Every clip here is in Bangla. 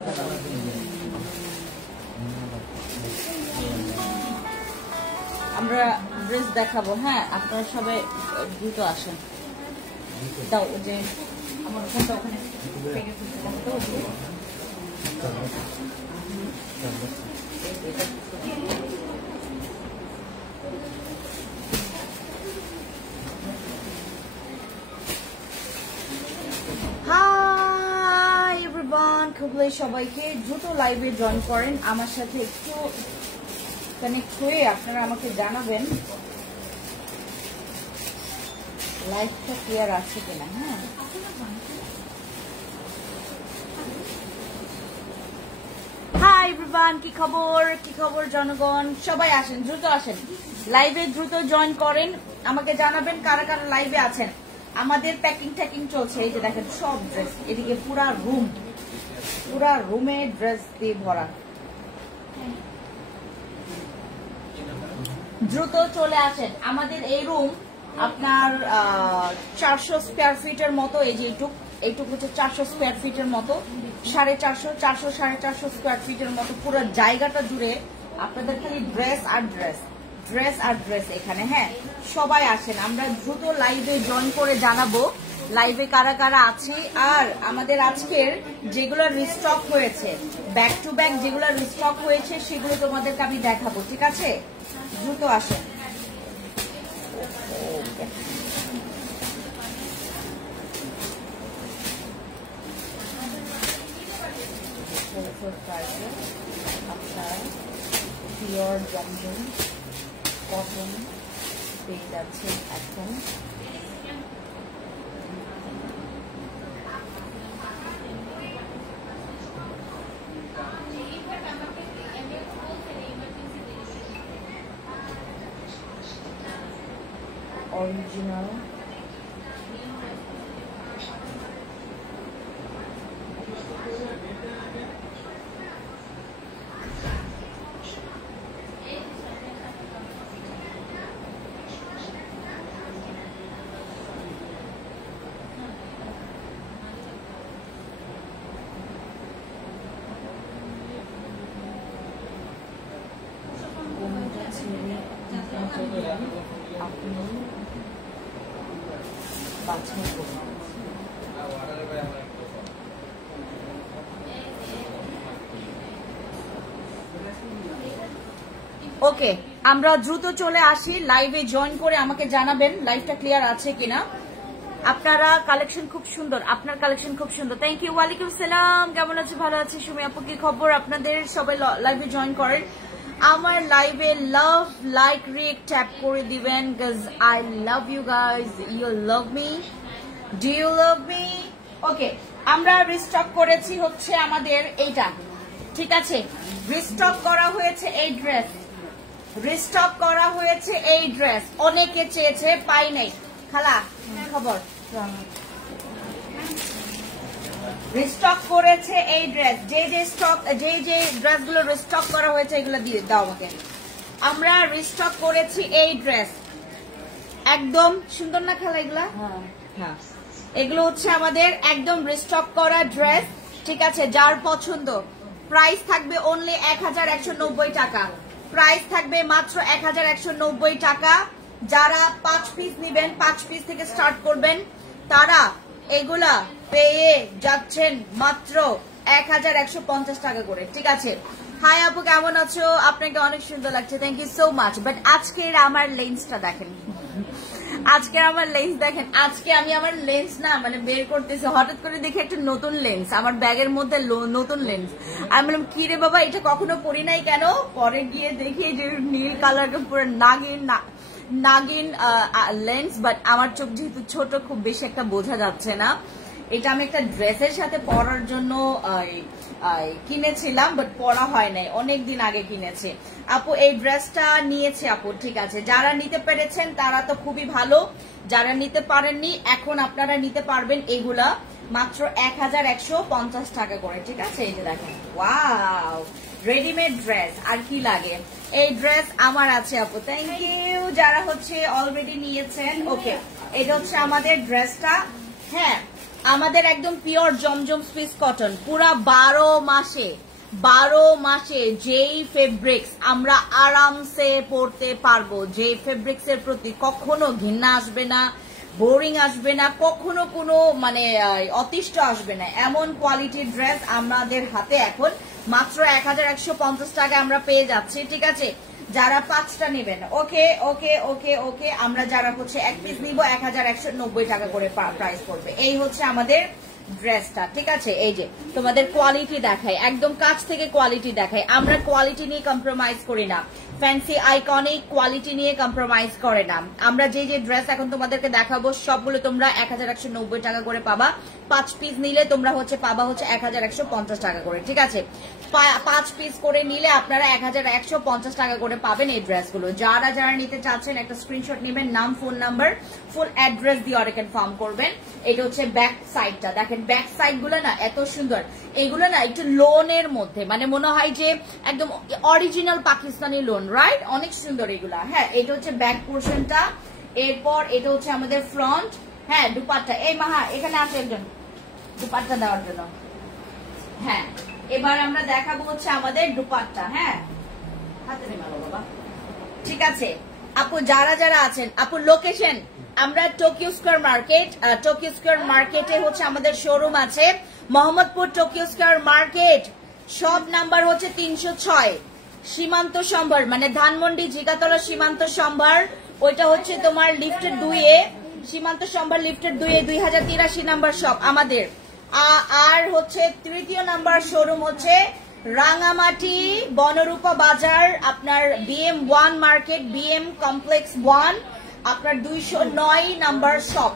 আমরা ড্রেস দেখাবো। হ্যাঁ, আপনারা সবাই দ্রুত আসেন। দাও যে আমার ফোনটা ওখানে হাই এভরিওয়ান, খুবই সবাইকে দ্রুত লাইভে জয়েন করেন। আমার সাথে একটু কানেক্ট হয়ে আপনারা আমাকে জানাবেন লাইভটা ক্লিয়ার আছে কিনা। হ্যাঁ, হাই এভরিওয়ান, কি খবর জনগণ, সবাই আসেন, দ্রুত আসেন লাইভে, দ্রুত জয়েন করেন। আমাকে জানাবেন কারা কারা লাইভে আছেন। আমাদের প্যাকিং চলছে। এই যে দেখেন সব ড্রেস, এদিকে পুরা রুমে ড্রেস দিয়ে ভরা। দ্রুত চলে আসেন। আমাদের এই রুম আপনার 400 স্কোয়ার ফিটের মতো। এই যে এইটুক হচ্ছে 400 স্কোয়ার ফিটের মতো, 450 স্কোয়ার ফিটের মতো পুরো জায়গাটা জুড়ে আপনাদের খালি ড্রেস আর ড্রেস এখানে। হ্যাঁ, সবাই আসেন, আমরা দ্রুত লাইভে জয়েন করে জানাবো লাইভে কারা কারা আছে। আর আমাদের আজকের যেগুলো রিস্টক হয়েছে, ব্যাক টু ব্যাক যেগুলো রিস্টক হয়েছে সেগুলো তোমাদেরকে আমি দেখাবো, ঠিক আছে? দ্রুত আসেন। আপনার পিওর জমজম কটন পেয়ে যাচ্ছে এখন। অরিজিনাল আপনি বাছাই করুন। ওকে, আমরা দ্রুত চলে আসি লাইভে জয়েন করে আমাকে জানাবেন লাইভটা ক্লিয়ার আছে কিনা। আপনারা কালেকশন খুব সুন্দর, আপনার কালেকশন খুব সুন্দর। Thank you. ওয়ালাইকুম সালাম, কেমন আছে? ভালো আছি। সুমি আপু, কি খবর আপনাদের? সবাই লাইভে জয়েন করেন। আমার লাইভে লাভ লাইক রিয়েক্ট ট্যাপ করে দিবেন, because I love you guys, you love me, do you love me? Okay, আমরা রিস্টক করেছি হচ্ছে আমাদের এইটা, ঠিক আছে? রিস্টক করা হয়েছে এই ড্রেস, রিস্টক করা হয়েছে এই ড্রেস। অনেকে চেয়েছে, পাই নাই। খালা খবর, রিস্টক করেছে এই ড্রেস। যে ড্রেসগুলো রিস্টক করা হয়েছে এগুলো দিয়ে দাও আমাকে। আমরা রিস্টক করেছি এই ড্রেস, একদম সুন্দর না খালা এগুলা? হ্যাঁ, এগুলো হচ্ছে আমাদের একদম রিস্টক করা ড্রেস, ঠিক আছে? যার পছন্দ, প্রাইস থাকবে অনলি 1190 টাকা। প্রাইস থাকবে মাত্র 1190 টাকা। যারা 5 পিস নিবেন, 5 পিস থেকে স্টার্ট করবেন, তারা এগুলা পেয়ে যাচ্ছেন মাত্র 1150 টাকা করে, ঠিক আছে? হাই আপু, কেমন আছো? আপনাকে অনেক সুন্দর লাগছে, thank you so much. But আজকের আমার লেন্সটা দেখেন, আজকে আমার লেন্স দেখেন। আজকে আমি আমার লেন্স না মানে বের করতেছি, হঠাৎ করে দেখি একটা নতুন লেন্স আমার ব্যাগের মধ্যে, নতুন লেন্স। আমি বললাম কি রে বাবা, এটা কখনো পরি নাই কেন? পরে গিয়ে দেখি যে নীল কালার, পুরো নাগিন লেন্স। বাট আমার চোখ যেহেতু ছোট, খুব বেশি একটা বোঝা যাচ্ছে না। এটা আমি একটা ড্রেসের সাথে পরার জন্য কিনেছিলাম, বাট পরা হয় নাই, অনেকদিন আগে কিনেছি। আপু এই ড্রেসটা নিয়েছে আপু, ঠিক আছে? যারা নিতে পেরেছেন তারা তো খুবই ভালো, যারা নিতে পারেননি এখন আপনারা নিতে পারবেন এগুলা মাত্র 1150 টাকা করে, ঠিক আছে? এই যে দেখেন, ওয়াও, রেডিমেড ড্রেস, আর কি লাগে? এই ড্রেস আমার আছে আপু, থ্যাংক ইউ। যারা হচ্ছে অলরেডি নিয়েছেন, ওকে, এটা হচ্ছে আমাদের ড্রেসটা। হ্যাঁ, আমাদের একদম পিওর জমজম সুইস কটন, পুরা 12 মাসে যেই ফেব্রিক্স আমরা আরামসে পরতে পারবো, যেই ফেব্রিক্স এর প্রতি কখনো ঘৃণা আসবে না, বোরিং আসবে না, কখনো কোনো মানে অতিষ্ঠ আসবে না, এমন কোয়ালিটির ড্রেস আমাদের হাতে এখন মাত্র 1150 টাকা আমরা পেয়ে যাচ্ছি। ঠিক আছে, যারা 5টা নেবেন ওকে ওকে ওকে ওকে, আমরা যারা হচ্ছে 1 পিস নিব 1190 টাকা করে প্রাইস পড়বে। এই হচ্ছে আমাদের ড্রেসটা। ঠিক আছে, এই যে তোমাদের কোয়ালিটি দেখাই, একদম কাছ থেকে কোয়ালিটি দেখাই, আমরা কোয়ালিটি নিয়ে কম্প্রোমাইজ করি না, ফ্যান্সি আইকনিক কোয়ালিটি নিয়ে কম্প্রোমাইজ করে না। আমরা যে যে ড্রেস এখন তোমাদেরকে দেখাবো সবগুলো তোমরা 1190 টাকা করে পাবা, 5 পিস নিলে তোমরা হচ্ছে পাবা হচ্ছে 1150 টাকা করে। ঠিক আছে, 5 পিস করে নিলে আপনারা 1150 টাকা করে পাবেন এই ড্রেসগুলো। যারা যারা নিতে চাচ্ছেন একটা স্ক্রিনশট নেবেন, নাম, ফোন নাম্বার, ফুল অ্যাড্রেস দিয়ে অর্ডার কনফার্ম করবেন। এটা হচ্ছে ব্যাক সাইডটা, দেখেন ব্যাক সাইড গুলো না এত সুন্দর, এগুলো না একটু লোনের মধ্যে, মানে মনে হয় যে একদম অরিজিনাল পাকিস্তানি লোন, রাইট? অনেক সুন্দর এগুলা। হ্যাঁ, এটা হচ্ছে ব্যাক পোর্শনটা, এরপর এটা হচ্ছে আমাদের ফ্রন্ট। হ্যাঁ, দুপাট্টা, এই মাহা এখানে আছে একজন দুপাট্টা দেওয়ার জন্য। হ্যাঁ, এবার আমরা দেখাবো হচ্ছে আমাদের দুপাট্টা। হ্যাঁ, হাতে নেমালো বাবা। ঠিক আছে আপু, যারা যারা আছেন, আপু লোকেশন আমরা Tokyo square market, Tokyo square মার্কেটে হচ্ছে আমাদের শোরুম আছে, Mohammadpur Tokyo square market, shop number হচ্ছে 306, সীমান্ত সম্ভার মানে ধানমন্ডি জিগাতলা সীমান্ত সম্ভার, ওইটা হচ্ছে তোমার লিফটের 2-এ, সীমান্ত সম্ভার লিফটের 2-এ 2083 নাম্বার শপ আমাদের। আর হচ্ছে 3য় নাম্বার শোরুম হচ্ছে রাঙামাটি বনরূপা বাজার, আপনার BM 1 মার্কেট, BM কমপ্লেক্স 1, আপনার 209 নাম্বার শপ।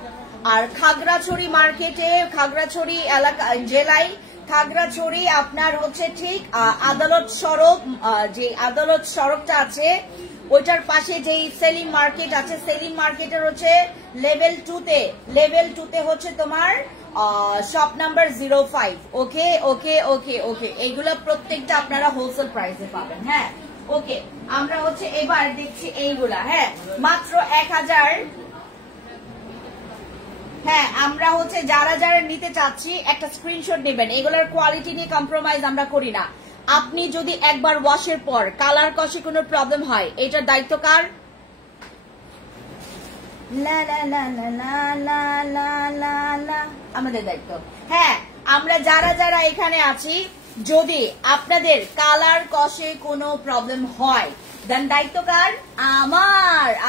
আর খাগড়াছড়ি মার্কেটে, খাগড়াছড়ি এলাকা জেলায়, খাগড়াছড়ি আপনার হচ্ছে ঠিক আদালত সড়ক, যে আদালত সড়কটা আছে ওইটার পাশে যেই সেলিম মার্কেট আছে, সেলিম মার্কেটের হচ্ছে লেভেল 2-তে হচ্ছে তোমার শপ নাম্বার 05। ওকে ওকে ওকে ওকে, এইগুলো প্রত্যেকটা আপনারা হোলসেল প্রাইসে পাবেন। হ্যাঁ ওকে, আমরা হচ্ছে এবার দেখছি এইগুলা। হ্যাঁ, মাত্র 1000। হ্যাঁ, আমরা হচ্ছে যারা যারা নিতে চাচ্ছি একটা স্ক্রিনশট নেবেন, এগুলোর কোয়ালিটি নিয়ে কম্প্রোমাইজ আমরা করি না। আপনি যদি একবার ওয়াশের পর কালার কষে কোনো প্রবলেম হয়, এটার দায়িত্ব কার? আমাদের দায়িত্ব। হ্যাঁ, আমরা যারা যারা এখানে আছি, যদি আপনাদের কালার কষে কোনো প্রবলেম হয়, দেন দায়িত্ব কার?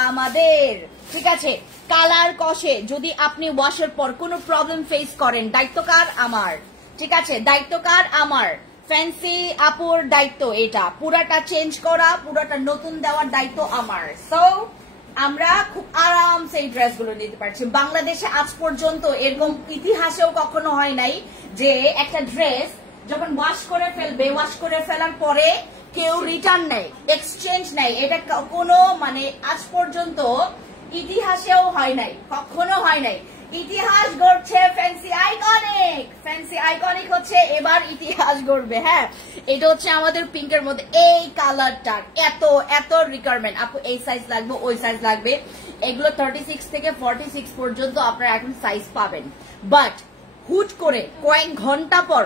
আমাদের। ঠিক আছে, কালার কষে যদি আপনি ওয়াশের পর কোনো প্রবলেম ফেস করেন, দায়িত্ব কার? আমার। ঠিক আছে, দায়িত্ব কার? আমার। ফ্যান্সি আপুর দায়িত্ব এটা, পুরাটা চেঞ্জ করা, পুরাটা নতুন দেওয়ার দায়িত্ব আমার। সো আমরা খুব আরামসে এই ড্রেসগুলো নিতে পারছি। বাংলাদেশে আজ পর্যন্ত এরকম ইতিহাসেও কখনো হয় নাই যে একটা ড্রেস যখন ওয়াশ করে ফেলবে, ওয়াশ করে ফেলার পরে কেউ রিটার্ন নেয়, এক্সচেঞ্জ নেয়। এটা কোনো মানে আজ পর্যন্ত ইতিহাসেও হয় নাই, কখনো হয় নাই। ইতিহাস গড়ছে ফ্যান্সি আইকনিক, ফ্যান্সি আইকনিক হচ্ছে এবার ইতিহাস গড়বে। হ্যাঁ, এটা হচ্ছে আমাদের পিঙ্কের মধ্যে এই কালারটা, এত এত রিকোয়ারমেন্ট। আপু এই সাইজ লাগবে, ওই সাইজ লাগবে, এগুলো 36 থেকে 46 পর্যন্ত আপনারা এখন সাইজ পাবেন। বাট হুট করে কয়েক ঘন্টা পর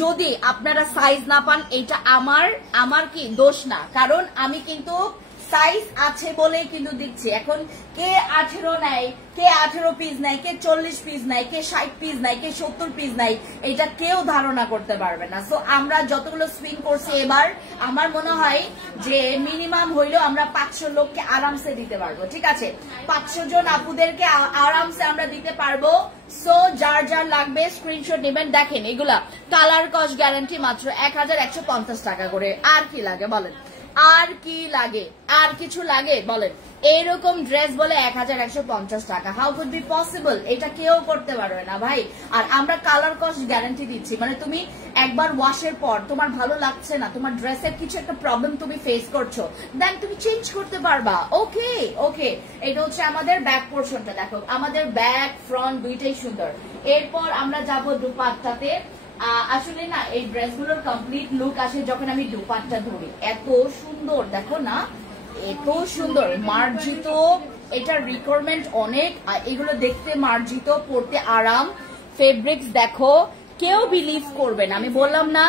যদি আপনারা সাইজ না পান, এটা আমার কি দোষ না, কারণ আমি কিন্তু সাইজ আছে বলে কিন্তু দিচ্ছি। এখন কে 18 নেয়, কে 18 পিস নেয়, কে 40 পিস নেয়, কে 60 পিস নেয়, কে 70 পিস নেয়, এটা কেউ ধারণা করতে পারবে না। সো আমরা যতগুলো সুইং করছি এবার, আমার মনে হয় যে মিনিমাম হইলেও আমরা 500 লোককে আরামসে দিতে পারবো। ঠিক আছে, 500 জন আপুদেরকে আরামসে আমরা দিতে পারবো। সো যার যার লাগবে স্ক্রিনশট নেবেন। দেখেন এগুলা কালার কস্ট গ্যারান্টি মাত্র 1150 টাকা করে। আর কি লাগে বলেন? আর কি লাগে? আর কিছু লাগে বলেন? এইরকম ড্রেস বলে 1150 টাকা, হাউ কুড বি পসিবল? এটা কেউ করতে পারবে না ভাই। আর আমরা কালার কস্ট গ্যারান্টি দিচ্ছি, মানে তুমি একবার ওয়াশের পর তোমার ভালো লাগছে না, তোমার ড্রেসের কিছু একটা প্রবলেম তুমি ফেস করছো, দেন তুমি চেঞ্জ করতে পারবা। ওকে ওকে, এটা হচ্ছে আমাদের ব্যাক পোর্শনটা। দেখো আমাদের ব্যাক ফ্রন্ট দুইটাই সুন্দর। এরপর আমরা যাবো দুপাট্টাতে। আসলে না এই ড্রেসগুলোর কমপ্লিট লুক আসে যখন আমি দুপাট্টা ধরি। এত সুন্দর, দেখো না, এত সুন্দর মার্জিত, এটার রিকোয়ারমেন্ট অনেক, এগুলো দেখতে মার্জিত, পড়তে আরাম, ফেব্রিক্স দেখো, কেউ বিলিভ করবে না, আমি বললাম না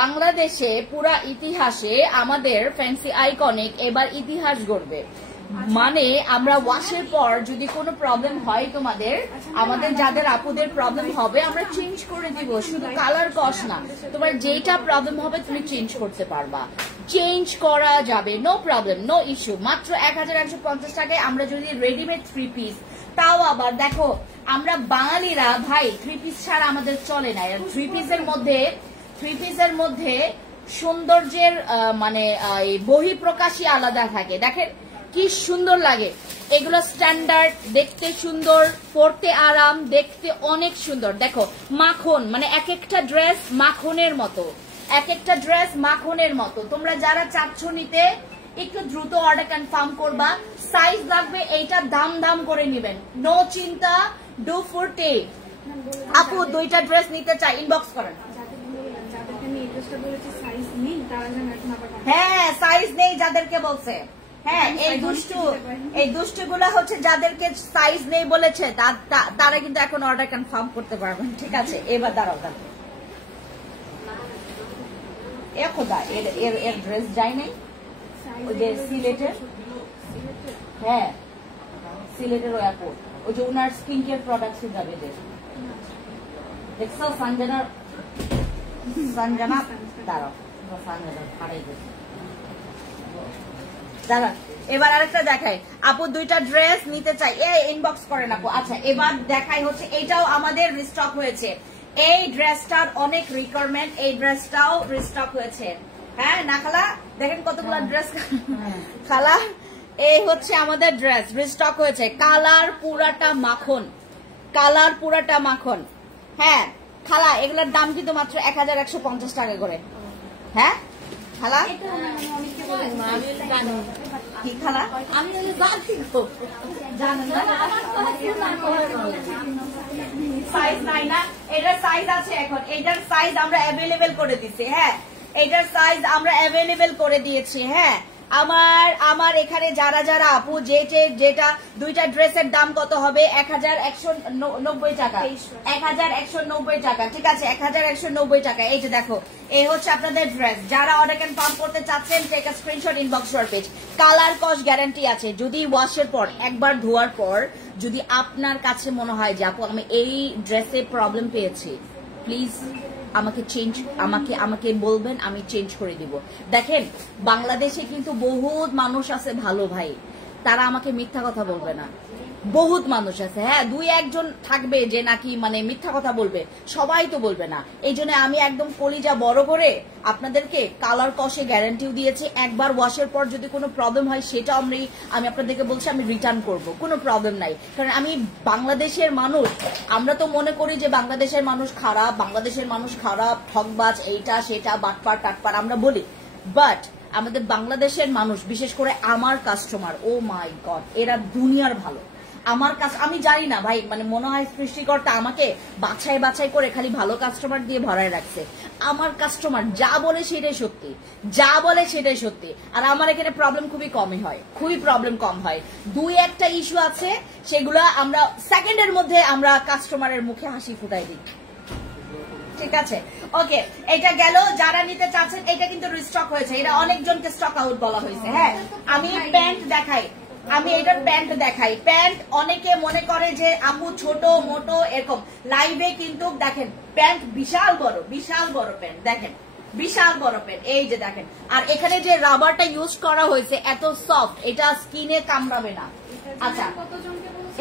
বাংলাদেশে পুরা ইতিহাসে আমাদের ফ্যান্সি আইকনিক এবার ইতিহাস গড়বে। মানে আমরা ওয়াশের পর যদি কোনো প্রবলেম হয় তোমাদের, আমাদের যাদের আপুদের প্রবলেম হবে আমরা চেঞ্জ করে দিব, শুধু কালার কস না, তোমার যেটা প্রবলেম হবে তুমি চেঞ্জ করতে পারবা, চেঞ্জ করা যাবে, নো প্রবলেম, নো ইস্যু। মাত্র 1150 টাকায় আমরা যদি রেডিমেড 3 পিস, তাও আবার দেখো আমরা বাঙালিরা ভাই 3 পিস ছাড়া আমাদের চলে না। 3 পিসের মধ্যে সৌন্দর্যের মানে বহিঃপ্রকাশই আলাদা থাকে। দেখেন কি সুন্দর লাগে এগুলো, স্ট্যান্ডার্ড, দেখতে সুন্দর, পরতে আরাম, দেখতে অনেক সুন্দর। দেখো মাখন, মানে এক একটা ড্রেস মাখনের মতো, এক একটা ড্রেস মাখনের মতো। তোমরা যারা চাচ্ছ নিতে একটু দ্রুত অর্ডার কনফার্ম করবা। সাইজ লাগবে এইটা দাম করে নেবেন, নো চিন্তা, ডু ফর টে। আপু 2টা ড্রেস নিতে চাই, ইনবক্স করেন। হ্যাঁ সাইজ নেই যাদেরকে বলছে, হ্যাঁ এই দুষ্টুগুলা হচ্ছে যাদেরকে সাইজ নেই বলেছে তারা কিন্তু এখন অর্ডার কনফার্ম করতে পারবেন, ঠিক আছে? এবার দাঁড়াও এ খোদা, এর ড্রেস যায় নাই, ওই যে সিলেটের, হ্যাঁ সিলেটের ওই আপু, ওই যে ওনার স্কিন কেয়ার প্রোডাক্টস যাবে, দেখছো সঞ্জনা দাঁড়াও, সঞ্জনা হারাই গেছে। দাঁড়া, এবার আরেকটা দেখাই আপু, 2টা ড্রেস নিতে চাই, ইনবক্স করেন আপু। আচ্ছা এবার দেখাই হচ্ছে এইটাও আমাদের রিস্টক হয়েছে, এই ড্রেসটার অনেক রিকোয়ারমেন্ট, এই ড্রেসটাও রিস্টক হয়েছে। হ্যাঁ না খালা, দেখেন কতগুলো ড্রেস খালা, এই হচ্ছে আমাদের ড্রেস রিস্টক হয়েছে, কালার পুরাটা মাখন, কালার পুরাটা মাখন। হ্যাঁ খালা এগুলোর দাম কিন্তু মাত্র 1150 টাকা করে। হ্যাঁ খালা কি খালা, আমি সাইজ নাই না, এটার সাইজ আছে এখন, এটার সাইজ আমরা অ্যাভেলেবেল করে দিচ্ছি। হ্যাঁ এটার সাইজ আমরা অ্যাভেলেবেল করে দিয়েছি। হ্যাঁ আমার এখানে যারা আপু যেটা 2টা ড্রেসের দাম কত হবে, 1190 টাকা, 1190 টাকা, ঠিক আছে 1190 টাকা। এই যে দেখো এই হচ্ছে আপনাদের ড্রেস, যারা অর্ডার কনফার্ম করতে চাচ্ছেন take a screenshot, inbox your page. Colour কস গ্যারান্টি আছে, যদি ওয়াশের পর একবার ধোয়ার পর যদি আপনার কাছে মনে হয় যে আপু আমি এই ড্রেসে প্রবলেম পেয়েছি, প্লিজ আমাকে বলবেন, আমি চেঞ্জ করে দিব। দেখেন বাংলাদেশে কিন্তু বহুত মানুষ আছে ভালো ভাই, তারা আমাকে মিথ্যা কথা বলবে না, বহুত মানুষ আছে। হ্যাঁ 2-1 থাকবে যে নাকি মানে মিথ্যা কথা বলবে, সবাই তো বলবে না। এই জন্য আমি একদম কলিজা বড় করে আপনাদেরকে কালার কষে গ্যারান্টিও দিয়েছি, একবার ওয়াশের পর যদি কোনো প্রবলেম হয় সেটা আমি আপনাদেরকে বলছি আমি রিটার্ন করব, কোনো প্রবলেম নাই। কারণ আমি বাংলাদেশের মানুষ, আমরা তো মনে করি যে বাংলাদেশের মানুষ খারাপ, ঠকবাজ, এইটা সেটা, বাটপার টাটপার আমরা বলি, বাট আমাদের বাংলাদেশের মানুষ, বিশেষ করে আমার কাস্টমার, ও মাই গড, এরা দুনিয়ার ভালো। আমার কাছে আমি জানি না ভাই, মানে মনে হয় সৃষ্টিকর্তা আমাকে বাছাই করে খালি ভালো কাস্টমার দিয়ে ভরায় রাখছে। আমার কাস্টমার যা বলে সেটাই সত্যি, আর আমার এখানে প্রবলেম খুবই কমই হয়, খুবই প্রবলেম কম হয়। 2-1টা ইস্যু আছে, সেগুলো আমরা সেকেন্ডের মধ্যে আমরা কাস্টমারের মুখে হাসি ফুটাই দিই, ঠিক আছে? ওকে, এটা গেল। যারা নিতে চাচ্ছেন, এটা কিন্তু রিস্টক হয়েছে, এটা অনেকজনকে স্টক আউট বলা হয়েছে। হ্যাঁ আমি প্যান্ট দেখাই, আমি এটার প্যান্ট দেখাই। প্যান্ট অনেকে মনে করে যে আপু ছোট মোটো এরকম, লাইভে কিন্তু দেখেন প্যান্ট বিশাল বড় প্যান্ট, দেখেন বিশাল বড় প্যান্ট, এই যে দেখেন। আর এখানে যে রাবারটা ইউজ করা হয়েছে এত সফট, এটা স্কিনে কামড়াবে না। আচ্ছা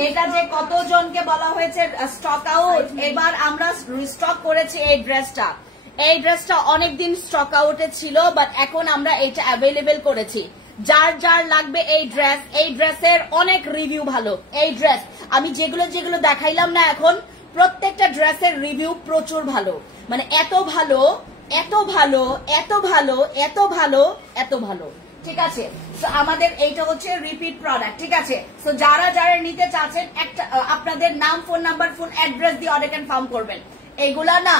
এটা যে কতজনকে বলা হয়েছে স্টক আউট, এবার আমরা রিস্টক করেছি এই ড্রেসটা অনেকদিন স্টক আউটে ছিল, বাট এখন আমরা এটা অ্যাভেলেবেল করেছি। যার লাগবে এই ড্রেসের অনেক রিভিউ ভালো। এই ড্রেস আমি যেগুলো দেখাইলাম না এখন, প্রত্যেকটা ড্রেসের রিভিউ প্রচুর ভালো, মানে এত ভালো, ঠিক আছে? আমাদের এইটা হচ্ছে রিপিট প্রোডাক্ট, ঠিক আছে? সো যারা নিতে চাচ্ছেন একটা আপনাদের নাম, ফোন নাম্বার, ফোন অ্যাড্রেস দিয়ে অর্ডার কনফার্ম করবেন। এগুলা না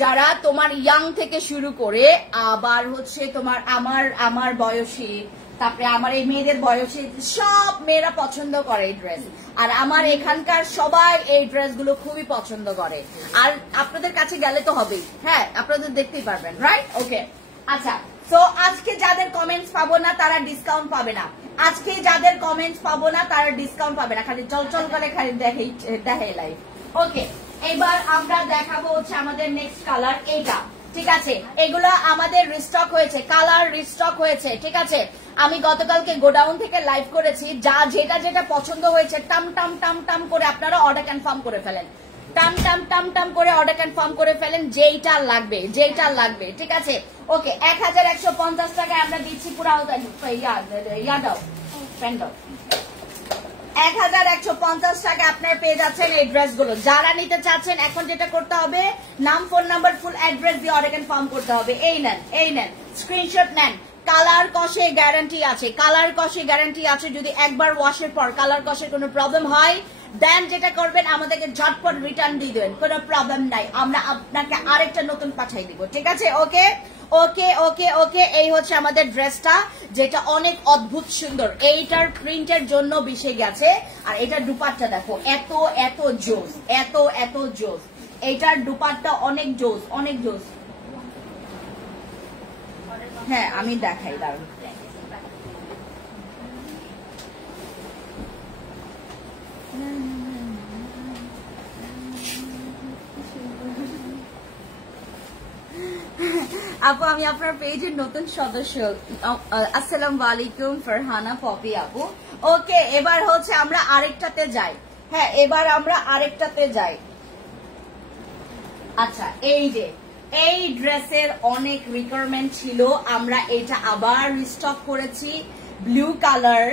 যারা তোমার ইয়াং থেকে শুরু করে আবার হচ্ছে তোমার আমার বয়সী, তারপরে আমার এই মেয়েদের বয়সে সব মেয়েরা পছন্দ করে এই ড্রেস, আর আমার এখানকার সবাই এই ড্রেসগুলো খুবই পছন্দ করে। আর আপনাদের কাছে গেলে তো হবেই, হ্যাঁ আপনাদের দেখতেই পারবেন, রাইট? ওকে, আচ্ছা। তো আজকে যাদের কমেন্টস পাবো না তারা ডিসকাউন্ট পাবে না, আজকে যাদের কমেন্টস পাবো না তারা ডিসকাউন্ট পাবে না, খালি চল করে খালি দেখে লাইভ। ওকে, এবার আমরা দেখাবো হচ্ছে আমাদের নেক্সট কালার এইটা, ঠিক আছে? এগুলো আমাদের রিস্টক হয়েছে, কালার রিস্টক হয়েছে, ঠিক আছে? আমি গতকালকে গোডাউন থেকে লাইভ করেছি, যেটা পছন্দ হয়েছে টাম টাম টাম টাম করে আপনারা অর্ডার কনফার্ম করে ফেলেন, টাম টাম টাম টাম করে অর্ডার কনফার্ম করে ফেলেন, যেইটা লাগবে, ঠিক আছে? ওকে, 1150 টাকায় আমরা দিচ্ছি পুরো ইয়া দাও, পেন দাও। 1150 টাকা আপনারা পেয়ে যাচ্ছেন এই ড্রেসগুলো। যারা নিতে চাচ্ছেন এখন যেটা করতে হবে, নাম, ফোন নাম্বার, ফুল অ্যাড্রেস দিয়ে অর্ডার কনফার্ম করতে হবে। এই নেন স্ক্রিনশট নেন। কালার কষে গ্যারান্টি আছে, যদি একবার ওয়াশের পর কালার কষে কোনো প্রবলেম হয় দেন যেটা করবেন আমাদেরকে ঝটপট রিটার্ন দিয়ে দেবেন, কোনো প্রবলেম নাই, আমরা আপনাকে আরেকটা নতুন পাঠাই দিব, ঠিক আছে? ওকে ওকে ওকে ওকে, এই হচ্ছে আমাদের ড্রেসটা, যেটা অনেক অদ্ভুত সুন্দর, এইটার প্রিন্টের জন্য বেশি গেছে। আর এটার দুপাট্টা দেখো, এত জোস, এইটার দুপাট্টা অনেক জোস। হ্যাঁ আমি দেখাই, দাঁড়ান। আপু আমি আপনার পেজের নতুন সদস্য, আসসালামু আলাইকুম ফারহানা পপি আপু। ওকে, এবার হচ্ছে আমরা আরেকটাতে যাই, হ্যাঁ এবার আমরা আরেকটাতে যাই। আচ্ছা, এই ড্রেসের অনেক রিকোয়ারমেন্ট ছিল, আমরা এটা আবার রিস্টক করেছি, ব্লু কালার।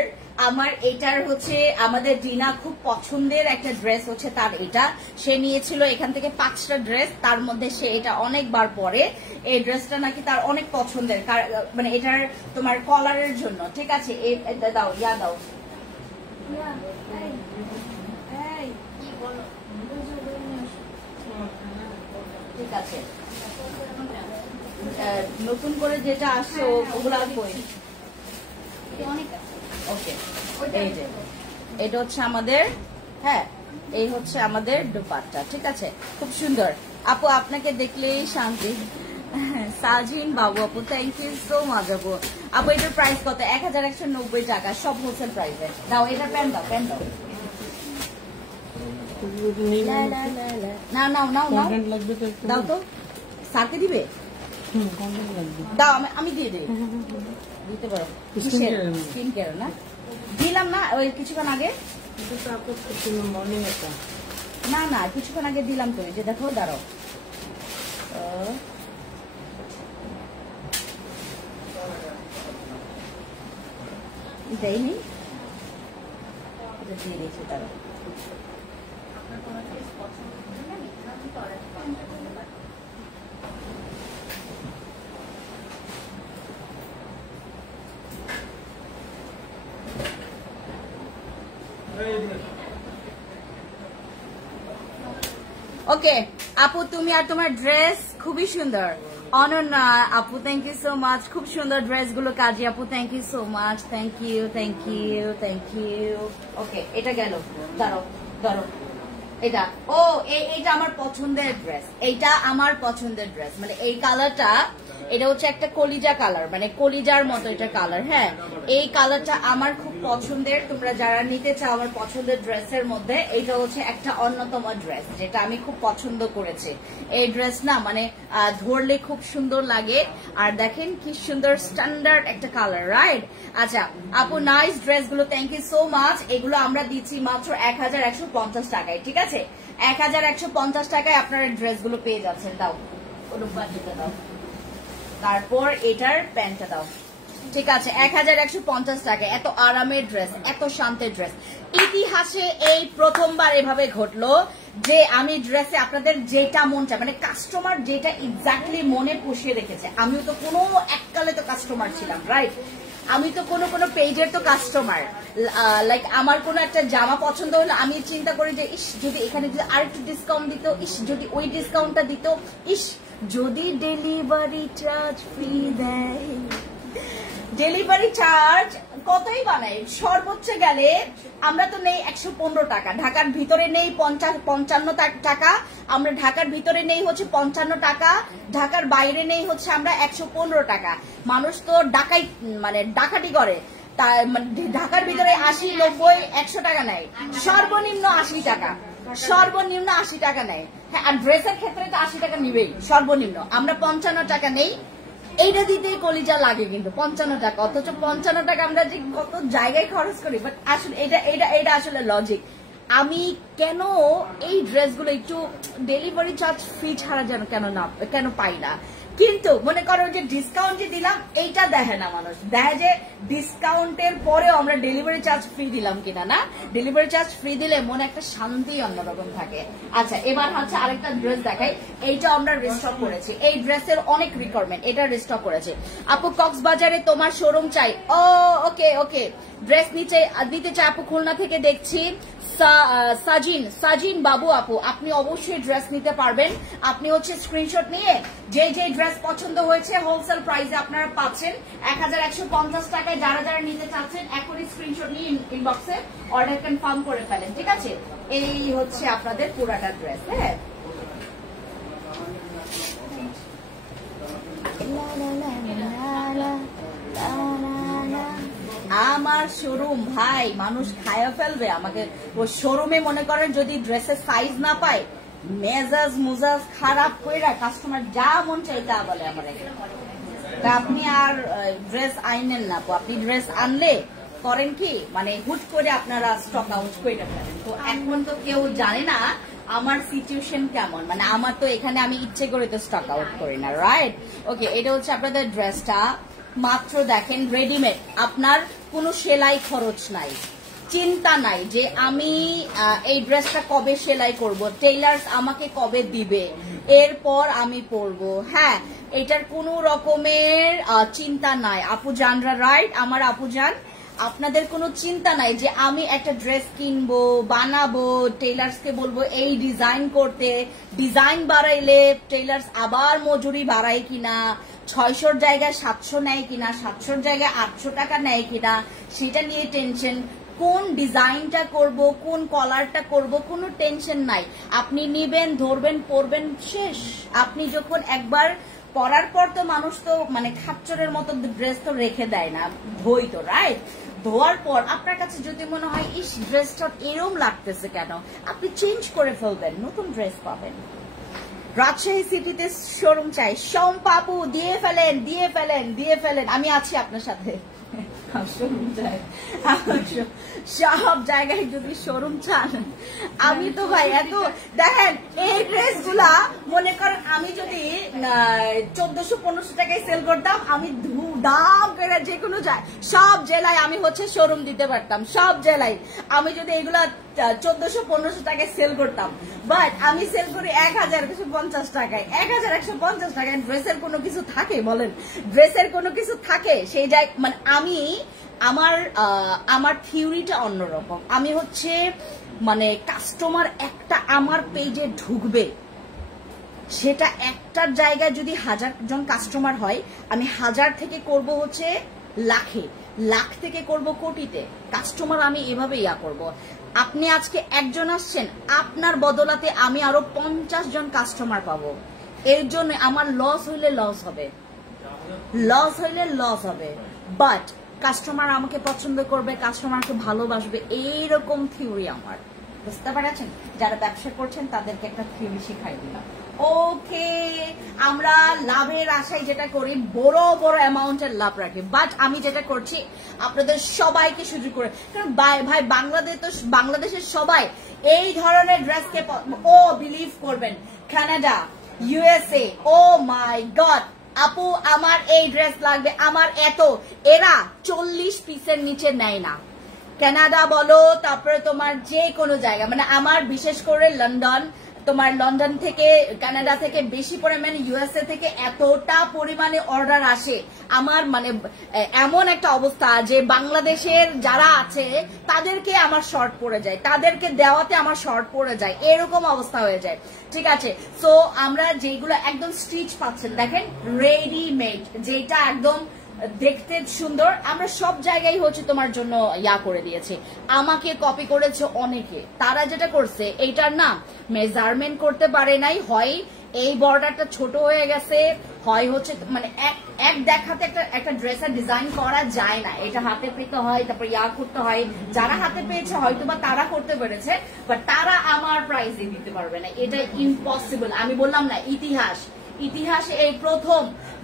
আমার এটার হচ্ছে আমাদের ডিনা খুব পছন্দের একটা ড্রেস হচ্ছে তার, এটা সে নিয়েছিল এখান থেকে 5টা ড্রেস, তার মধ্যে সে এটা অনেকবার পরে, এই ড্রেসটা নাকি তার অনেক পছন্দের, মানে এটার তোমার কলারের জন্য, ঠিক আছে? দাও, দাও, ঠিক আছে? নতুন করে যেটা আসছে ওগুলা কই? ওকে, এটা হচ্ছে আমাদের, হ্যাঁ এই হচ্ছে আমাদের দুপাট্টা, ঠিক আছে? খুব সুন্দর আপু, আপনাকে দেখলেই শান্তি। সাজিন বাবু আপু, থ্যাংক ইউ সো মাচ আপু। আপু এটার প্রাইস কত? 1190 টাকা, সব হোলসেল প্রাইসে। দাও, এটা পেন দাও। দাও তো, স্যারকে দিবে? দাও, আমি দিয়ে দেবো, দিতে পারো। স্কিন কেয়ার না দিলাম না ওই কিছুক্ষণ আগে, না কিছুক্ষণ আগে দিলাম তো, যে দেখো, দাঁড়াও, দেয়নি, দিয়ে দিয়েছি, দাঁড়াও। ওকে আপু, তুমি আর তোমার ড্রেস খুবই সুন্দর। অনন্যা আপু, থ্যাংক ইউ সো মাচ, খুব সুন্দর ড্রেস গুলো। কাজী আপু, thank you so much, thank you. Okay, এটা গেল, দাঁড়াও, এটা এইটা আমার পছন্দের ড্রেস, মানে এই কালারটা, এটা হচ্ছে একটা কলিজা কালার, মানে কলিজার মতো এটা কালার, হ্যাঁ এই কালারটা আমার খুব পছন্দের। তোমরা যারা নিতে চাও আমার পছন্দের ড্রেসের মধ্যে এইটা হচ্ছে একটা অন্যতম ড্রেস, যেটা আমি খুব পছন্দ করেছি। এই ড্রেস না মানে ধরলে খুব সুন্দর লাগে, আর দেখেন কি সুন্দর স্ট্যান্ডার্ড একটা কালার, রাইট? আচ্ছা আপু, নাইস ড্রেসগুলো, থ্যাংক ইউ সো মাচ। এগুলো আমরা দিচ্ছি মাত্র 1150 টাকায়, ঠিক আছে? 1150 টাকায় আপনারা ড্রেসগুলো পেয়ে যাচ্ছেন। দাও, দাও, তারপর এটার প্যান্টটা দাও, ঠিক আছে? 1150 টাকা, এত আরামের ড্রেস, এত শান্তির ড্রেস। ইতিহাসে এই প্রথমবার এভাবে ঘটলো যে আমি ড্রেসে আপনাদের যেটা মন চায়, মানে কাস্টমার যেটা এক্স্যাক্টলি মনে পুষিয়ে রেখেছে। আমিও তো কোনো এককালে তো কাস্টমার ছিলাম, রাইট? আমি তো কোনো পেজের তো কাস্টমার, লাইক আমার কোনো একটা জামা পছন্দ হলো, আমি চিন্তা করি যে ইস যদি এখানে যদি আরেকটু ডিসকাউন্ট দিত, ইস যদি ওই ডিসকাউন্টটা দিত, ইস যদি ডেলিভারি চার্জ ফ্রি দেয়, ডেলিভারি চার্জ কতই বানাই, সর্বোচ্চ গেলে আমরা তো নেই 115 টাকা, ঢাকার ভিতরে নেই 55 টাকা, আমরা ঢাকার ভিতরে নেই হচ্ছে 55 টাকা, ঢাকার বাইরে নেই হচ্ছে আমরা 115 টাকা। মানুষ তো ডাকাতি করে, ঢাকার ভিতরে 80, 90, 100 টাকা নেয়, সর্বনিম্ন 80 টাকা, সর্বনিম্ন 80 টাকা নেয়। হ্যাঁ, আর ড্রেসের ক্ষেত্রে তো 80 টাকা নিবেই সর্বনিম্ন, আমরা 55 টাকা নেই। এইটা দিতেই কলিজা লাগে কিন্তু 55 টাকা, অথচ 55 টাকা আমরা যে কত জায়গায় খরচ করি। বাট আসলে এটা আসলে লজিক। আমি কেন এই ড্রেসগুলো একটু ডেলিভারি চার্জ ফ্রি ছাড়া যেন কেন পাই না, কিন্তু মনে করো যে ডিসকাউন্ট যে দিলাম এইটা দেখে না মানুষ, দেখে যে ডিসকাউন্টের পরেও আমরা ডেলিভারি চার্জ ফ্রি দিলাম কিনা। না, ডেলিভারি চার্জ ফ্রি দিলে মনে একটা শান্তি অন্যরকম থাকে। আচ্ছা, এবার হচ্ছে আরেকটা ড্রেস দেখাই, এইটা আমরা রিস্টক করেছি, এই ড্রেসের অনেক রিকোয়ারমেন্ট, এটা রিস্টক করেছি। আপু কক্সবাজারে তোমার শোরুম চাই, ও ওকে ড্রেস নিতে চাই আপু, খুলনা থেকে দেখছি। সাজিন বাবু আপু, আপনি অবশ্যই ড্রেস নিতে পারবেন। আপনি হচ্ছে স্ক্রিনশট নিয়ে যে ড্রেস পছন্দ হয়েছে হোলসেল প্রাইসে আপনারা পাচ্ছেন 1150 টাকায়। যারা নিতে চাচ্ছেন এখনই স্ক্রিনশট নিয়ে ইনবক্সে অর্ডার কনফার্ম করে ফেলেন, ঠিক আছে? এই হচ্ছে আপনাদের পুরাটা ড্রেস। হ্যাঁ, আমার শোরুম ভাই মানুষ খায়া ফেলবে আমাকে। ও শোরুমে মনে করেন যদি ড্রেসের সাইজ না পায়, মুজাজ খারাপ কইরা কাস্টমার যা মন চাই তা বলে আমার। তা আপনি আর ড্রেস আইনেন না, আপনি ড্রেস আনলে করেন কি হুট করে আপনারা স্টক আউট করে ফেলেন। তো এখন তো কেউ জানে না আমার সিচুয়েশন কেমন, আমার তো এখানে আমি ইচ্ছে করে তো স্টক আউট করি না, রাইট? ওকে, এটা হচ্ছে আপনাদের ড্রেসটা, মাত্র দেখেন রেডিমেড, আপনার কোনো সেলাই খরচ নাই, চিন্তা নাই যে আমি এই ড্রেসটা কবে সেলাই করব, টেইলার্স আমাকে কবে দিবে, এরপর আমি পরবো। হ্যাঁ, এটার কোনো রকমের চিন্তা নাই আপু জানরা, রাইট? আমার আপু জান, আপনাদের কোনো চিন্তা নাই যে আমি একটা ড্রেস কিনবো, বানাবো, টেইলার্সকে বলবো এই ডিজাইন করতে, ডিজাইন বাড়াইলে টেইলার্স আবার মজুরি বাড়ায় কিনা, 600 জায়গায় 700 নেয় কিনা, 700 জায়গায় 800 টাকা নেয় কিনা, সেটা নিয়ে টেনশন। কোন ডিজাইনটা করব, কোন কলারটা করব, কোনো টেনশন নাই। আপনি নিবেন, ধরবেন, পরবেন, শেষ। আপনি যখন একবার পরার পর তো মানুষ তো খাচ্চরের মতো ড্রেস তো রেখে দেয় না, ধোই তো, রাইট? ধোয়ার পর আপনার কাছে যদি মনে হয় ইস ড্রেসটা এরম লাগতেছে কেন, আপনি চেঞ্জ করে ফেলবেন, নতুন ড্রেস পাবেন। রাজশাহী সিটিতে শোরুম চাই, সম্পাপু দিয়ে ফেলেন, আমি আছি আপনার সাথে। সব জায়গায় যদি শোরুম চান, আমি তো ভাই এত দেখেন এই ড্রেস গুলা মনে করেন আমি যদি 1400-1500 টাকায় সেল করতাম, আমি দাম করে যে কোনো সব জেলায় আমি হচ্ছে শোরুম দিতে পারতাম, সব জেলায় আমি যদি এগুলা 1400-1500 টাকায় সেল করতাম। বাট আমি সেল করি 1150 টাকায়। 1150 টাকায় ড্রেসের কোনো কিছু থাকে বলেন? ড্রেসের কোনো কিছু থাকে? সেই জায়গায় আমি আমার থিওরিটা অন্যরকম। আমি হচ্ছে কাস্টমার একটা আমার পেজে ঢুকবে, সেটা একটার জায়গায় যদি 1000 জন কাস্টমার হয়, আমি 1000 থেকে করব হচ্ছে লাখে, লাখ থেকে করব কোটিতে কাস্টমার, আমি এভাবে করব। আপনি আজকে একজন আসছেন, আপনার বদলাতে আমি আরো 50 জন কাস্টমার পাবো। এর জন্য আমার লস হইলে লস হবে, বাট কাস্টমার আমাকে পছন্দ করবে, কাস্টমারকে ভালোবাসবে, এইরকম থিওরি আমার। বুঝতে পারছেন? যারা ব্যবসা করছেন তাদেরকে একটা থিওরি শিখাই দিলাম। ওকে, আমরা লাভের আশায় যেটা করি বড় বড় অ্যামাউন্টের লাভ রাখি, বাট আমি যেটা করছি আপনাদের সবাইকে সুযোগ করে, কারণ ভাই বাংলাদেশের সবাই এই ধরনের ড্রেসকে বিলিভ করবেন। কানাডা, ইউএসএ, ও মাই গড আপু আমার এই ড্রেস লাগবে, আমার এরা 40 পিসের নিচে নেয় না। কানাডা বলো, তারপরে তোমার যে কোনো জায়গা, আমার বিশেষ করে লন্ডন থেকে, কানাডা থেকে বেশি পরিমাণে, ইউএসএ থেকে এতটা পরিমাণে অর্ডার আসে আমার, এমন একটা অবস্থা যে বাংলাদেশের যারা আছে তাদেরকে আমার শর্ট পড়ে যায়, তাদেরকে দেওয়াতে আমার শর্ট পড়ে যায়, এরকম অবস্থা হয়ে যায়। ঠিক আছে, সো আমরা যেগুলো একদম স্টিচ পাচ্ছেন দেখেন, রেডিমেড, যেটা একদম দেখতে সুন্দর, আমরা সব জায়গায় হচ্ছে তোমার জন্য ইয়া করে দিয়েছি। আমাকে কপি করেছে অনেকে, তারা যেটা করছে এইটার না মেজারমেন্ট করতে পারে নাই, হয় এই বর্ডারটা ছোট হয়ে গেছে, হয় হচ্ছে মানে এক দেখাতে একটা ড্রেসের ডিজাইন করা যায় না, এটা হাতে পেতে হয়, তারপর ইয়া করতে হয়। যারা হাতে পেয়েছে হয়তো বা তারা করতে পেরেছে, বাট তারা আমার প্রাইসে দিতে পারবে না, এটা ইম্পসিবল। আমি বললাম না, ইতিহাসে এই প্রথম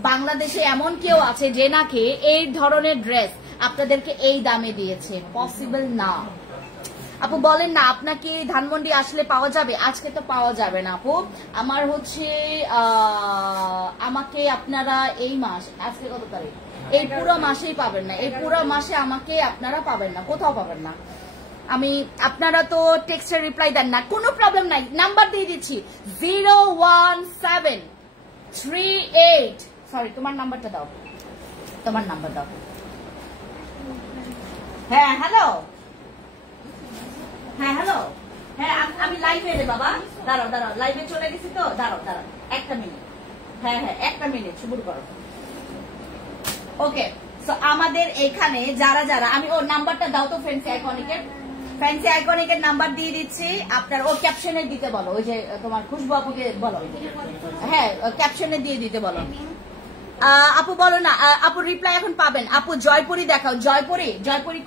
বাংলাদেশে এমন কেউ আছে যে নাকি এই ধরনের ড্রেস আপনাদেরকে এই দামে দিয়েছে, পসিবল না। আপু বলেন না আপনাকে ধানমন্ডি আসলে পাওয়া যাবে? আজকে তো পাওয়া যাবে না আপু, আমার হচ্ছে আমাকে আপনারা এই মাস, আজকে কত তারিখ, এই পুরো মাসেই পাবেন না, এই পুরো মাসে আমাকে আপনারা পাবেন না, কোথাও পাবেন না। আমি আপনারা তো টেক্সটের রিপ্লাই দেন না, কোনো প্রবলেম নাই, নাম্বার দিয়ে দিচ্ছি 01738, সরি তোমার নাম্বারটা দাও, তোমার নাম্বার দাও। হ্যাঁ হ্যালো, হ্যাঁ হ্যালো, হ্যাঁ আমি লাইভে রে বাবা, দাঁড়াও লাইভে চলে গেছি তো, দাঁড়াও একটা মিনিট, হ্যাঁ একটা মিনিট শুরু করো। ওকে, সো আমাদের এখানে যারা আমি ও নাম্বারটা দাও তো, ফ্যান্সি আইকনিকের নাম্বার দিয়ে দিচ্ছি আপনার, ও ক্যাপশনে দিতে বলো, ওই যে তোমার খুশবু আপুকে বলো, হ্যাঁ ক্যাপশনে দিয়ে দিতে বলো। আপু বলো না, আপু রিপ্লাই এখন পাবেন। আপু জয়পুরি দেখাও, জয়পুরি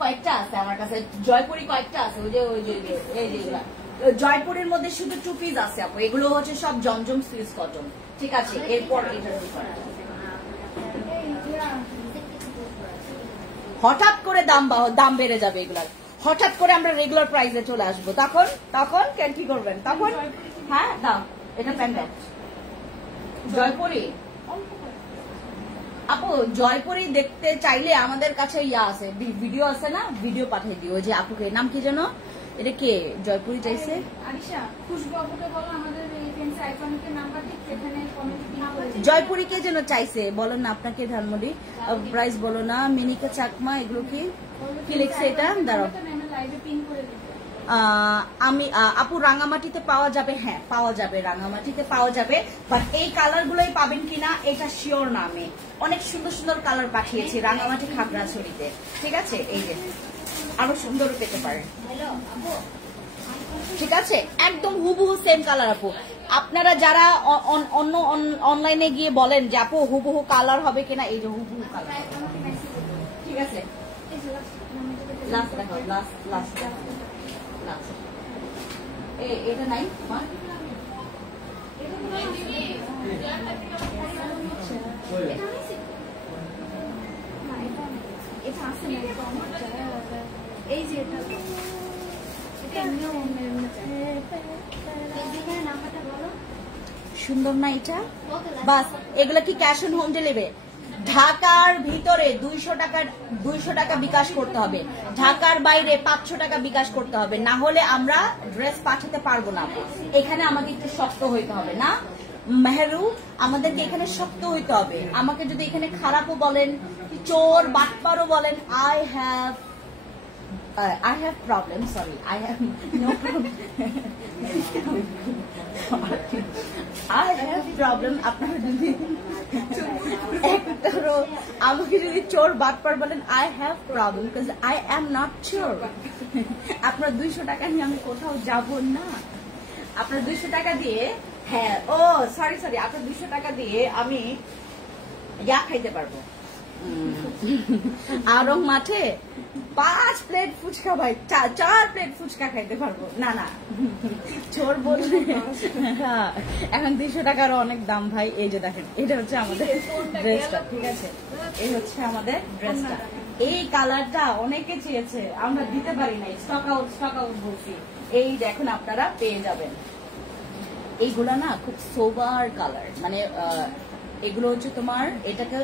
কয়েকটা আছে আমার কাছে, জয়পুরি কয়েকটা আছে, ওই যে এইগুলা জয়পুরের মধ্যে শুধু 2 পিস আছে আপু, এগুলো হচ্ছে সব জমজম সুইস কটন, ঠিক আছে। এরপর হঠাৎ করে দাম বেড়ে যাবে এগুলার, হঠাৎ করে আমরা রেগুলার প্রাইসে চলে আসবো, তখন কি করবেন তখন? হ্যাঁ দাও, এটা প্যান্ট দাও। জয়পুরি আপু, জয়পুরি দেখতে চাইলে আমাদের কাছে ইয়া আছে, ভিডিও আছে না, ভিডিও পাঠিয়ে দিও। ওই যে আপুকে নাম কি যেন, এটা কে জয়পুরি চাইছে? জয়পুরি কে যেন চাইছে, বলো না আপনাকে ধানমন্ডি, প্রাইস বলো না। মিনিকা চাকমা, এগুলো কি লিখছে এটা, দাঁড়াও। আমি আপু রাঙামাটিতে পাওয়া যাবে? হ্যাঁ পাওয়া যাবে, রাঙামাটিতে পাওয়া যাবে, বাট এই কালার গুলোই পাবেন কিনা এটা শিওর না। আমি অনেক সুন্দর কালার পাঠিয়েছি রাঙামাটি খাগড়াছড়িতে, ঠিক আছে, এই যে আরো সুন্দর পেতে পারেন, ঠিক আছে, একদম হুবহু সেম কালার। আপু আপনারা যারা অন্য অনলাইনে গিয়ে বলেন যে আপু হুবহু কালার হবে কিনা, এই যে হুবহু কালার, ঠিক আছে। লাস্ট দেখো, লাস্ট এটা নাই, এই যে সুন্দর না এটা? বাস এগুলা কি ক্যাশ অন হোম ডেলিভারি? ঢাকার ভিতরে 200 টাকা বিকাশ করতে হবে, ঢাকার বাইরে 500 টাকা বিকাশ করতে হবে, না হলে আমরা ড্রেস পাঠাতে পারবো না। এখানে আমাকে একটু শক্ত হইতে হবে না মেহেরু, আমাদেরকে এখানে শক্ত হইতে হবে। আমাকে যদি এখানে খারাপও বলেন, চোর বাটপারও বলেন, I have problem, sorry, I have no problem. I have problem. আপনারা যদি আমাকে যদি চোর বাটপার বলেন, I have problem because I am not sure. আপনার 200 টাকা নিয়ে আমি কোথাও যাব না। আপনার 200 টাকা দিয়ে, হ্যাঁ ও সরি আপনার 200 টাকা দিয়ে আমি ইয়া খাইতে পারবো, আরং মাঠে 5 প্লেট ফুচকা, ভাই 4 প্লেট ফুচকা খাইতে পারবো না। চোর বললে এখন 200 টাকার অনেক দাম ভাই। এই যে দেখেন, এটা হচ্ছে আমাদের ড্রেসটা, ঠিক আছে, এই হচ্ছে আমাদের ড্রেসটা। এই কালারটা অনেকে চেয়েছে, আমরা দিতে পারি নাই, স্টক আউট বলছি। এই দেখুন আপনারা পেয়ে যাবেন, এইগুলা না খুব সোবার কালার, মানে এগুলো হচ্ছে তোমার এটাকে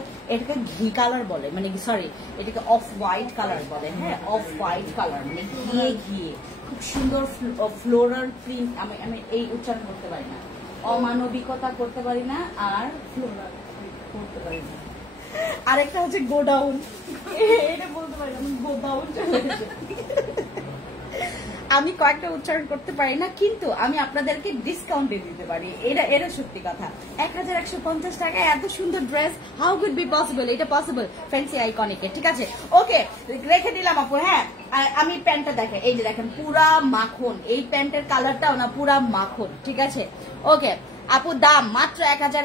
ঘি কালার বলে, মানে সরি এটাকে অফ হোয়াইট কালার বলে, হ্যাঁ অফ হোয়াইট কালার মানে ঘিয়ে খুব সুন্দর ফ্লোরাল প্রিন্ট। আমি এই উচ্চারণ করতে পারি না, অমানবিকতা করতে পারি না, আর ফ্লোরাল করতে পারি না। আরেকটা হচ্ছে গোডাউন, এটা বলতে পারি না, গোডাউন চলে গেছে। আমি কয়েকটা উচ্চারণ করতে পারি না, কিন্তু আমি আপনাদেরকে ডিসকাউন্টে দিতে পারি, এটা সত্যি কথা। 1150 টাকায় এত সুন্দর dress, how could be possible? এটা পসিবল ফ্যান্সি আইকনিকে, ঠিক আছে? ওকে, রেখে দিলাম আপু। হ্যাঁ, আমি প্যান্টটা দেখেন, এই যে দেখেন পুরা মাখন, এই প্যান্টের কালারটাও না পুরা মাখন, ঠিক আছে? ওকে আপু, দাম মাত্র 1000,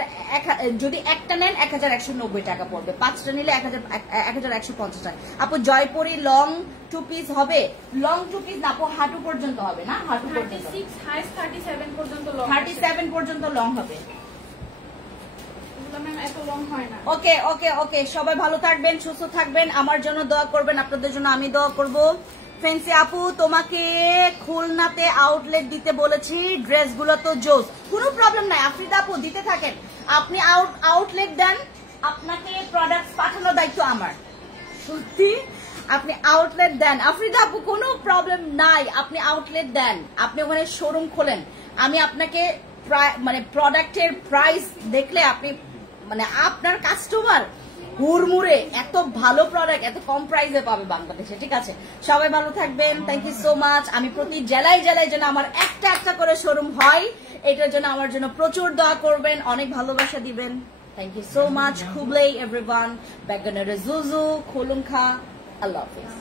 যদি একটা নেন 1190 টাকা পড়বে, 5টা নিলে 1150 টাকা। আপু জয়পুরি লং 2 পিস হবে? লং 2 পিস না আপু, হাঁটু পর্যন্ত হবে না, হাঁটু পর্যন্ত 37 পর্যন্ত লং, 37 পর্যন্ত লং হবে। এত লং হয় না। ওকে ওকে ওকে, সবাই ভালো থাকবেন, সুস্থ থাকবেন, আমার জন্য দোয়া করবেন, আপনাদের জন্য আমি দোয়া করব। ফ্যান্সি আপু, তোমাকে খুলনাতে আউটলেট দিতে বলেছি, ড্রেসগুলো তো জোস, কোনো প্রবলেম নাই। আফ্রিদা আপু দিতে থাকেন, আপনি আউটলেট দেন, আপনাকে প্রোডাক্ট পাঠানোর দায়িত্ব আমার। সত্যি আপনি আউটলেট দেন আফ্রিদা আপু, কোনো প্রবলেম নাই, আপনি আউটলেট দেন, আপনি ওখানে শোরুম খোলেন, আমি আপনাকে মানে প্রোডাক্টের প্রাইস দেখলে আপনি মানে আপনার কাস্টমার হুড়মুড়ে এত ভালো প্রোডাক্ট এত কম প্রাইসে পাবে বাংলাদেশে, ঠিক আছে? সবাই ভালো থাকবেন, থ্যাংক ইউ সো মাচ। আমি প্রতি জেলায় জেলায় যেন আমার একটা একটা করে শোরুম হয়, এটার জন্য আমার জন্য প্রচুর দোয়া করবেন, অনেক ভালোবাসা দিবেন। Thank you so much. খুবলেই এভরিওয়ান, ব্যাগনের জুজু, খুলুমখা, আল্লাহ হাফিজ।